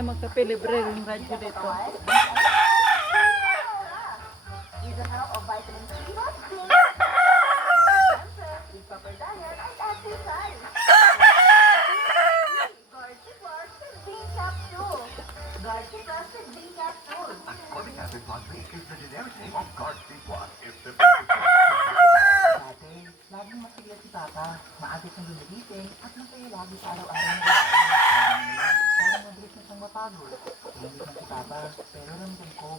kayo magkape, libre rin radyo dito. Laging masigla si Papa. Maadik ng gumigising at masaya lagi sa araw-araw na Parang mabilis na siyang mapagod. Hindi na Papa, pero ramdam ko.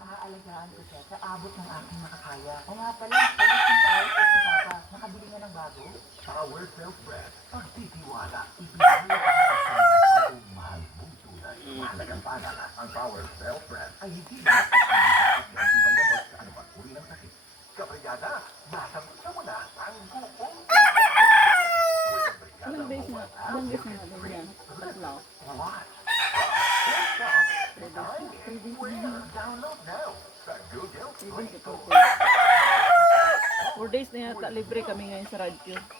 Aalagaan ko siya sa abot ng aking makakaya. O nga pala, tayo sa si Papa, nakabili nga ng bago. Power Self Breath. Pagtitiwala, ibigay ang mahal mong tunay. Mahalagang paalala, ang Power Self Breath ay hindi lahat ang sa anumang uri ng sakit. Kabrigada, masagot na mo na ang buong Ilang days na, ilang days na natin Four days na yata, libre kami ngayon sa radyo. Ang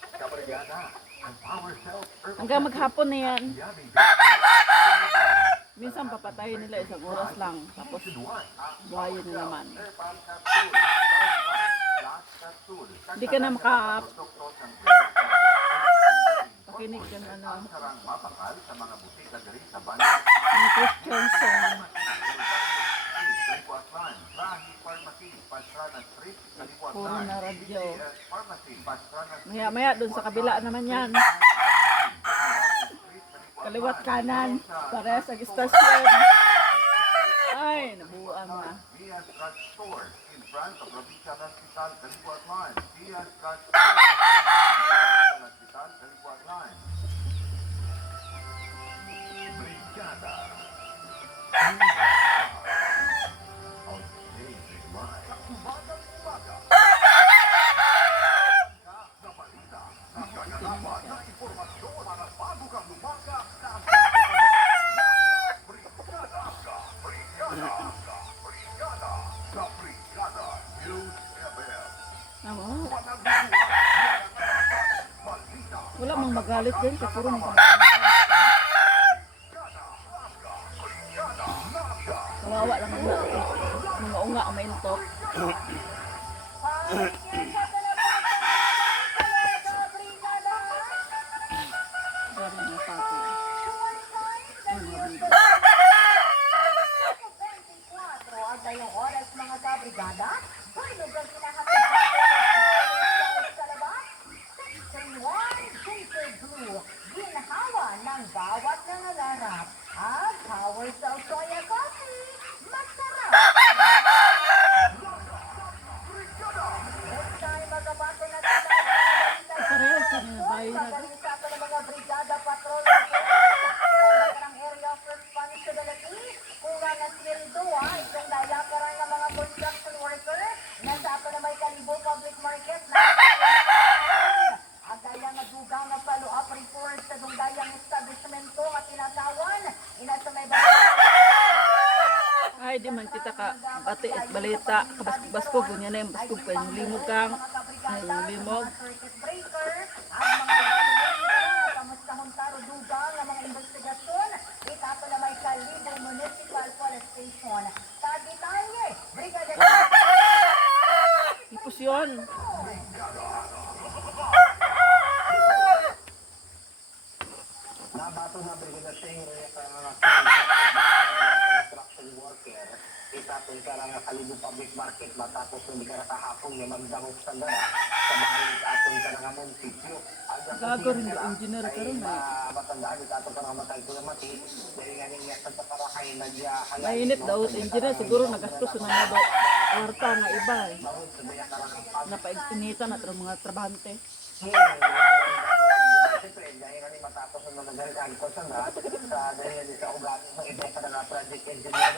Hanggang maghapon na yan. Minsan papatayin nila isang oras lang. Tapos buhayin na naman. Hindi ka na maka pakinig na ano, Sarang mapakal sa Line, Rahi Pharmacy, Pastrana Street, Kalibuat Puro Line, na radyo. CVS Pharmacy, Pastrana Street, Maya maya dun sa kabila naman yan. Kaliwat kanan. Parehas ang istasyon. Ay, nabuang na. Diaz Drug Store, in front of Provincial Hospital, Kalibuat Line, Diaz Drug Store, Provincial Hospital, Kalibuat Line. Mang magalit din. Puro mga Kawawa lang mga mga unga ang maintok. Na may kalibo public market na ang dayang nadugang na follow-up report sa dung dayang establishmento at tinatawan ina sa may Ay, di man kita ka bati at balita. Kabaskog, ganyan na yung baskog pa. Yung limog kang, ay, limog. circuit breaker ang mga wiring kamusta huntaro dugang ang mga investigasyon itapo na may Kalibo Municipal Police Station sa detalye Brigadier Yun. Nabato na Brigada Singre sa mga construction worker, itapon ka lang sa Kalibo Public Market matapos hindi ka nakahapon na magdangog sa dara sa bahay itapon ka ng munisipyo. Gago rin yung engineer ka rin, eh. Matandaan itapon ka ng matay ko na mati, dahil nga niya sa paparakay nagyahalay. Mainit daw. Engineer, siguro nagastos na na daw. Kwarta nga iba eh. Napaigtinitan at mga na project engineer